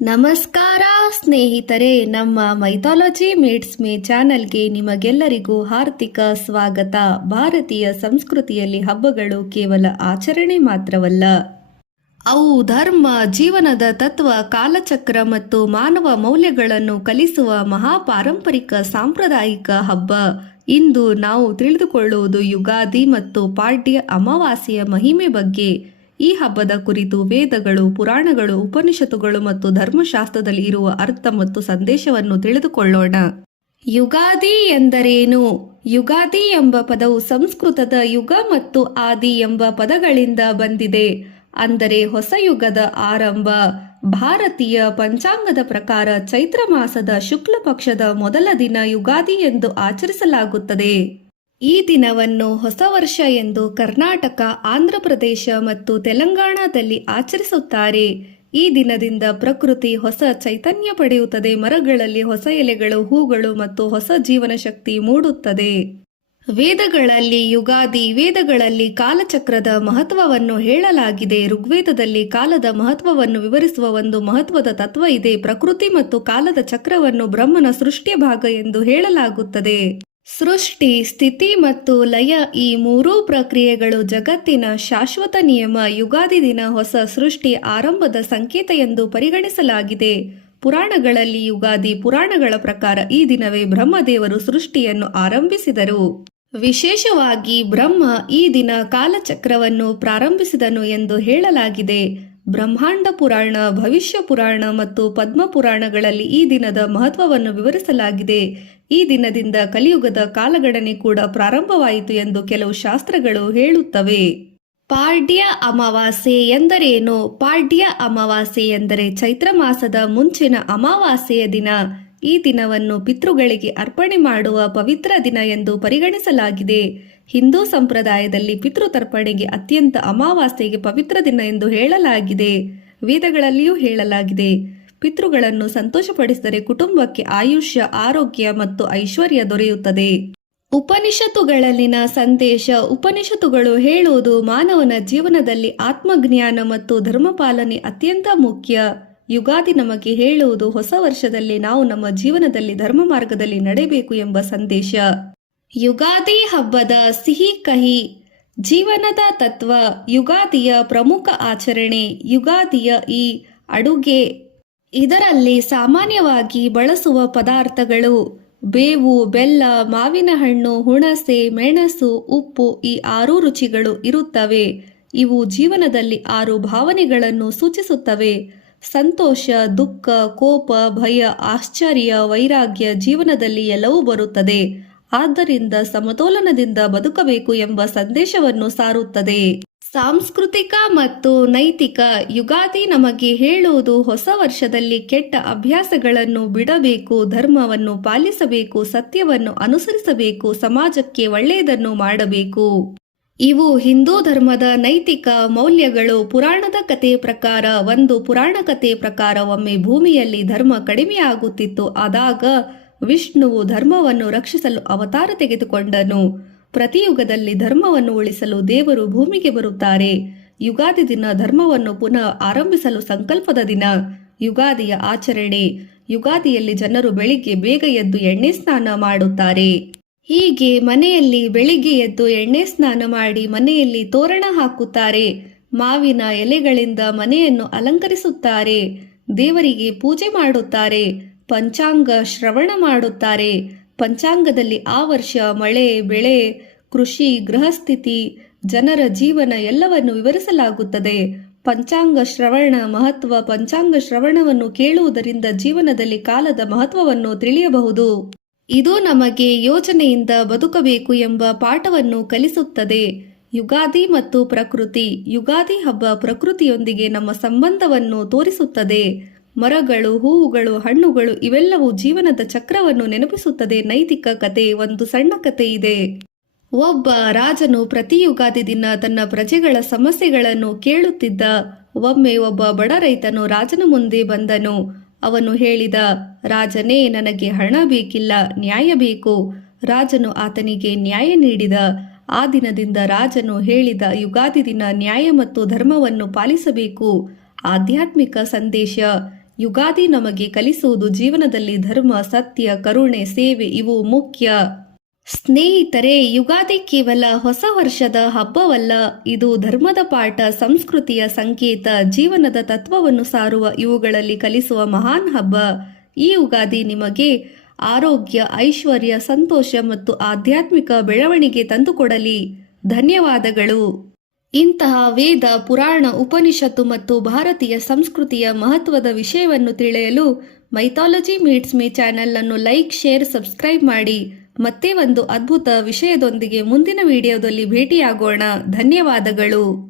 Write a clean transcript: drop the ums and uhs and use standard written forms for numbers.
ನಮಸ್ಕಾರ ಸ್ನೇಹಿತರೆ, ನಮ್ಮ ಮೈಥಾಲಜಿ ಮೀಟ್ಸ್ ಮೀ ಚಾನೆಲ್ಗೆ ನಿಮಗೆಲ್ಲರಿಗೂ ಹಾರ್ದಿಕ ಸ್ವಾಗತ. ಭಾರತೀಯ ಸಂಸ್ಕೃತಿಯಲ್ಲಿ ಹಬ್ಬಗಳು ಕೇವಲ ಆಚರಣೆ ಮಾತ್ರವಲ್ಲ, ಅವು ಧರ್ಮ, ಜೀವನದ ತತ್ವ, ಕಾಲಚಕ್ರ ಮತ್ತು ಮಾನವ ಮೌಲ್ಯಗಳನ್ನು ಕಲಿಸುವ ಮಹಾಪಾರಂಪರಿಕ ಸಾಂಪ್ರದಾಯಿಕ ಹಬ್ಬ. ಇಂದು ನಾವು ತಿಳಿದುಕೊಳ್ಳುವುದು ಯುಗಾದಿ ಮತ್ತು ಪಾಡ್ಯ ಅಮಾವಾಸ್ಯೆಯ ಮಹಿಮೆ ಬಗ್ಗೆ. ಈ ಹಬ್ಬದ ಕುರಿತು ವೇದಗಳು, ಪುರಾಣಗಳು, ಉಪನಿಷತ್ತುಗಳು ಮತ್ತು ಧರ್ಮಶಾಸ್ತ್ರದಲ್ಲಿ ಇರುವ ಅರ್ಥ ಮತ್ತು ಸಂದೇಶವನ್ನು ತಿಳಿದುಕೊಳ್ಳೋಣ. ಯುಗಾದಿ ಎಂದರೇನು? ಯುಗಾದಿ ಎಂಬ ಪದವು ಸಂಸ್ಕೃತದ ಯುಗ ಮತ್ತು ಆದಿ ಎಂಬ ಪದಗಳಿಂದ ಬಂದಿದೆ, ಅಂದರೆ ಹೊಸ ಯುಗದ ಆರಂಭ. ಭಾರತೀಯ ಪಂಚಾಂಗದ ಪ್ರಕಾರ ಚೈತ್ರ ಮಾಸದ ಶುಕ್ಲ ಪಕ್ಷದ ಮೊದಲ ದಿನ ಯುಗಾದಿ ಎಂದು ಆಚರಿಸಲಾಗುತ್ತದೆ. ಈ ದಿನವನ್ನು ಹೊಸ ವರ್ಷ ಎಂದು ಕರ್ನಾಟಕ, ಆಂಧ್ರಪ್ರದೇಶ ಮತ್ತು ತೆಲಂಗಾಣದಲ್ಲಿ ಆಚರಿಸುತ್ತಾರೆ. ಈ ದಿನದಿಂದ ಪ್ರಕೃತಿ ಹೊಸ ಚೈತನ್ಯ ಪಡೆಯುತ್ತದೆ, ಮರಗಳಲ್ಲಿ ಹೊಸ ಎಲೆಗಳು, ಹೂಗಳು ಮತ್ತು ಹೊಸ ಜೀವನ ಶಕ್ತಿ ಮೂಡುತ್ತದೆ. ವೇದಗಳಲ್ಲಿ ವೇದಗಳಲ್ಲಿ ಕಾಲಚಕ್ರದ ಮಹತ್ವವನ್ನು ಹೇಳಲಾಗಿದೆ. ಋಗ್ವೇದದಲ್ಲಿ ಕಾಲದ ಮಹತ್ವವನ್ನು ವಿವರಿಸುವ ಒಂದು ಮಹತ್ವದ ತತ್ವ ಇದೆ. ಪ್ರಕೃತಿ ಮತ್ತು ಕಾಲದ ಚಕ್ರವನ್ನು ಬ್ರಹ್ಮನ ಸೃಷ್ಟಿಯ ಭಾಗ ಎಂದು ಹೇಳಲಾಗುತ್ತದೆ. ಸೃಷ್ಟಿ, ಸ್ಥಿತಿ ಮತ್ತು ಲಯ ಈ ಮೂರೂ ಪ್ರಕ್ರಿಯೆಗಳು ಜಗತ್ತಿನ ಶಾಶ್ವತ ನಿಯಮ. ಯುಗಾದಿ ದಿನ ಹೊಸ ಸೃಷ್ಟಿ ಆರಂಭದ ಸಂಕೇತ ಎಂದು ಪರಿಗಣಿಸಲಾಗಿದೆ. ಪುರಾಣಗಳಲ್ಲಿ ಯುಗಾದಿ ಪುರಾಣಗಳ ಪ್ರಕಾರ ಈ ದಿನವೇ ಬ್ರಹ್ಮದೇವರು ಸೃಷ್ಟಿಯನ್ನು ಆರಂಭಿಸಿದರು. ವಿಶೇಷವಾಗಿ ಬ್ರಹ್ಮ ಈ ದಿನ ಕಾಲಚಕ್ರವನ್ನು ಪ್ರಾರಂಭಿಸಿದನು ಎಂದು ಹೇಳಲಾಗಿದೆ. ಬ್ರಹ್ಮಾಂಡ ಪುರಾಣ, ಭವಿಷ್ಯ ಪುರಾಣ ಮತ್ತು ಪದ್ಮ ಪುರಾಣಗಳಲ್ಲಿ ಈ ದಿನದ ಮಹತ್ವವನ್ನು ವಿವರಿಸಲಾಗಿದೆ. ಈ ದಿನದಿಂದ ಕಲಿಯುಗದ ಕಾಲಗಣನೆ ಕೂಡ ಪ್ರಾರಂಭವಾಯಿತು ಎಂದು ಕೆಲವು ಶಾಸ್ತ್ರಗಳು ಹೇಳುತ್ತವೆ. ಪಾಡ್ಯ ಅಮಾವಾಸ್ಯೆ ಎಂದರೇನು? ಪಾಡ್ಯ ಅಮಾವಾಸ್ಯೆ ಎಂದರೆ ಚೈತ್ರ ಮಾಸದ ಮುಂಚಿನ ಅಮಾವಾಸ್ಯೆಯ ದಿನ. ಈ ದಿನವನ್ನು ಪಿತೃಗಳಿಗೆ ಅರ್ಪಣೆ ಮಾಡುವ ಪವಿತ್ರ ದಿನ ಎಂದು ಪರಿಗಣಿಸಲಾಗಿದೆ. ಹಿಂದೂ ಸಂಪ್ರದಾಯದಲ್ಲಿ ಪಿತೃತರ್ಪಣೆಗೆ ಅತ್ಯಂತ ಅಮಾವಾಸ್ಯೆಗೆ ಪವಿತ್ರ ದಿನ ಎಂದು ಹೇಳಲಾಗಿದೆ. ವೇದಗಳಲ್ಲಿಯೂ ಹೇಳಲಾಗಿದೆ, ಪಿತೃಗಳನ್ನು ಸಂತೋಷಪಡಿಸಿದರೆ ಕುಟುಂಬಕ್ಕೆ ಆಯುಷ್ಯ, ಆರೋಗ್ಯ ಮತ್ತು ಐಶ್ವರ್ಯ ದೊರೆಯುತ್ತದೆ. ಉಪನಿಷತ್ತುಗಳಲ್ಲಿನ ಸಂದೇಶ. ಉಪನಿಷತ್ತುಗಳು ಹೇಳುವುದು ಮಾನವನ ಜೀವನದಲ್ಲಿ ಆತ್ಮಜ್ಞಾನ ಮತ್ತು ಧರ್ಮಪಾಲನೆ ಅತ್ಯಂತ ಮುಖ್ಯ. ಯುಗಾದಿ ನಮಗೆ ಹೇಳುವುದು ಹೊಸ ವರ್ಷದಲ್ಲಿ ನಾವು ನಮ್ಮ ಜೀವನದಲ್ಲಿ ಧರ್ಮ ಮಾರ್ಗದಲ್ಲಿ ನಡೆಯಬೇಕು ಎಂಬ ಸಂದೇಶ. ಯುಗಾದಿ ಹಬ್ಬದ ಸಿಹಿ ಕಹಿ. ಜೀವನದ ತತ್ವ. ಯುಗಾದಿಯ ಪ್ರಮುಖ ಆಚರಣೆ. ಯುಗಾದಿಯ ಈ ಅಡುಗೆ. ಇದರಲ್ಲಿ ಸಾಮಾನ್ಯವಾಗಿ ಬಳಸುವ ಪದಾರ್ಥಗಳು ಬೇವು, ಬೆಲ್ಲ, ಮಾವಿನ ಹಣ್ಣು, ಹುಣಸೆ, ಮೆಣಸು, ಉಪ್ಪು ಈ 6 ರುಚಿಗಳು ಇರುತ್ತವೆ. ಇವು ಜೀವನದಲ್ಲಿ 6 ಭಾವನೆಗಳನ್ನು ಸೂಚಿಸುತ್ತವೆ: ಸಂತೋಷ, ದುಃಖ, ಕೋಪ, ಭಯ, ಆಶ್ಚರ್ಯ, ವೈರಾಗ್ಯ. ಜೀವನದಲ್ಲಿ ಎಲ್ಲವೂ ಬರುತ್ತದೆ, ಆದ್ದರಿಂದ ಸಮತೋಲನದಿಂದ ಬದುಕಬೇಕು ಎಂಬ ಸಂದೇಶವನ್ನು ಸಾರುತ್ತದೆ. ಸಾಂಸ್ಕೃತಿಕ ಮತ್ತು ನೈತಿಕ. ಯುಗಾದಿ ನಮಗೆ ಹೇಳುವುದು ಹೊಸ ವರ್ಷದಲ್ಲಿ ಕೆಟ್ಟ ಅಭ್ಯಾಸಗಳನ್ನು ಬಿಡಬೇಕು, ಧರ್ಮವನ್ನು ಪಾಲಿಸಬೇಕು, ಸತ್ಯವನ್ನು ಅನುಸರಿಸಬೇಕು, ಸಮಾಜಕ್ಕೆ ಒಳ್ಳೆಯದನ್ನು ಮಾಡಬೇಕು. ಇವು ಹಿಂದೂ ಧರ್ಮದ ನೈತಿಕ ಮೌಲ್ಯಗಳು. ಪುರಾಣದ ಕಥೆ ಪ್ರಕಾರ. ಒಂದು ಪುರಾಣ ಕಥೆ ಪ್ರಕಾರ ಒಮ್ಮೆ ಭೂಮಿಯಲ್ಲಿ ಧರ್ಮ ಕಡಿಮೆಯಾಗುತ್ತಿತ್ತು. ಆದಾಗ ವಿಷ್ಣುವು ಧರ್ಮವನ್ನು ರಕ್ಷಿಸಲು ಅವತಾರ ತೆಗೆದುಕೊಂಡನು. ಪ್ರತಿಯುಗದಲ್ಲಿ ಧರ್ಮವನ್ನು ಉಳಿಸಲು ದೇವರು ಭೂಮಿಗೆ ಬರುತ್ತಾರೆ. ಯುಗಾದಿ ದಿನ ಧರ್ಮವನ್ನು ಪುನಃ ಆರಂಭಿಸಲು ಸಂಕಲ್ಪದ ದಿನ. ಯುಗಾದಿಯ ಆಚರಣೆ. ಯುಗಾದಿಯಲ್ಲಿ ಜನರು ಬೆಳಿಗ್ಗೆ ಬೇಗ ಎದ್ದು ಎಣ್ಣೆ ಸ್ನಾನ ಮಾಡುತ್ತಾರೆ. ಹೀಗೆ ಮನೆಯಲ್ಲಿ ಬೆಳಿಗ್ಗೆ ಎದ್ದು ಎಣ್ಣೆ ಸ್ನಾನ ಮಾಡಿ ಮನೆಯಲ್ಲಿ ತೋರಣ ಹಾಕುತ್ತಾರೆ. ಮಾವಿನ ಎಲೆಗಳಿಂದ ಮನೆಯನ್ನು ಅಲಂಕರಿಸುತ್ತಾರೆ. ದೇವರಿಗೆ ಪೂಜೆ ಮಾಡುತ್ತಾರೆ. ಪಂಚಾಂಗ ಶ್ರವಣ ಮಾಡುತ್ತಾರೆ. ಪಂಚಾಂಗದಲ್ಲಿ ಆ ವರ್ಷ ಮಳೆ, ಬೆಳೆ, ಕೃಷಿ, ಗೃಹಸ್ಥಿತಿ, ಜನರ ಜೀವನ ಎಲ್ಲವನ್ನು ವಿವರಿಸಲಾಗುತ್ತದೆ. ಪಂಚಾಂಗ ಶ್ರವಣ ಮಹತ್ವ. ಪಂಚಾಂಗ ಶ್ರವಣವನ್ನು ಕೇಳುವುದರಿಂದ ಜೀವನದಲ್ಲಿ ಕಾಲದ ಮಹತ್ವವನ್ನು ತಿಳಿಯಬಹುದು. ಇದು ನಮಗೆ ಯೋಚನೆಯಿಂದ ಬದುಕಬೇಕು ಎಂಬ ಪಾಠವನ್ನು ಕಲಿಸುತ್ತದೆ. ಯುಗಾದಿ ಮತ್ತು ಪ್ರಕೃತಿ. ಯುಗಾದಿ ಹಬ್ಬ ಪ್ರಕೃತಿಯೊಂದಿಗೆ ನಮ್ಮ ಸಂಬಂಧವನ್ನು ತೋರಿಸುತ್ತದೆ. ಮರಗಳು, ಹೂವುಗಳು, ಹಣ್ಣುಗಳು ಇವೆಲ್ಲವೂ ಜೀವನದ ಚಕ್ರವನ್ನು ನೆನಪಿಸುತ್ತದೆ. ನೈತಿಕ ಕತೆ. ಒಂದು ಸಣ್ಣ ಕತೆ ಇದೆ. ಒಬ್ಬ ರಾಜನು ಪ್ರತಿ ಯುಗಾದಿ ದಿನ ತನ್ನ ಪ್ರಜೆಗಳ ಸಮಸ್ಯೆಗಳನ್ನು ಕೇಳುತ್ತಿದ್ದ. ಒಮ್ಮೆ ಒಬ್ಬ ಬಡ ರೈತನು ರಾಜನ ಮುಂದೆ ಬಂದನು. ಅವನು ಹೇಳಿದ, ರಾಜನೇ, ನನಗೆ ಹಣ ಬೇಕಿಲ್ಲ, ನ್ಯಾಯ ಬೇಕು. ರಾಜನು ಆತನಿಗೆ ನ್ಯಾಯ ನೀಡಿದ. ಆ ದಿನದಿಂದ ರಾಜನು ಹೇಳಿದ, ಯುಗಾದಿ ದಿನ ನ್ಯಾಯ ಮತ್ತು ಧರ್ಮವನ್ನು ಪಾಲಿಸಬೇಕು. ಆಧ್ಯಾತ್ಮಿಕ ಸಂದೇಶ. ಯುಗಾದಿ ನಮಗೆ ಕಲಿಸುವುದು ಜೀವನದಲ್ಲಿ ಧರ್ಮ, ಸತ್ಯ, ಕರುಣೆ, ಸೇವೆ ಇವು ಮುಖ್ಯ. ಸ್ನೇಹಿತರೆ, ಯುಗಾದಿ ಕೇವಲ ಹೊಸ ವರ್ಷದ ಹಬ್ಬವಲ್ಲ, ಇದು ಧರ್ಮದ ಪಾಠ, ಸಂಸ್ಕೃತಿಯ ಸಂಕೇತ, ಜೀವನದ ತತ್ವವನ್ನು ಸಾರುವ ಇವುಗಳಲ್ಲಿ ಕಲಿಸುವ ಮಹಾನ್ ಹಬ್ಬ. ಈ ಯುಗಾದಿ ನಿಮಗೆ ಆರೋಗ್ಯ, ಐಶ್ವರ್ಯ, ಸಂತೋಷ ಮತ್ತು ಆಧ್ಯಾತ್ಮಿಕ ಬೆಳವಣಿಗೆ ತಂದುಕೊಡಲಿ. ಧನ್ಯವಾದಗಳು. ಇಂತಹ ವೇದ, ಪುರಾಣ, ಉಪನಿಷತ್ತು ಮತ್ತು ಭಾರತೀಯ ಸಂಸ್ಕೃತಿಯ ಮಹತ್ವದ ವಿಷಯವನ್ನು ತಿಳಿಯಲು ಮೈಥಾಲಜಿ ಮೀಟ್ಸ್ ಮೀ ಚಾನೆಲ್ ಅನ್ನು ಲೈಕ್, ಶೇರ್, ಸಬ್ಸ್ಕ್ರೈಬ್ ಮಾಡಿ. ಮತ್ತೆ ಒಂದು ಅದ್ಭುತ ವಿಷಯದೊಂದಿಗೆ ಮುಂದಿನ ವಿಡಿಯೋದಲ್ಲಿ ಭೇಟಿಯಾಗೋಣ. ಧನ್ಯವಾದಗಳು.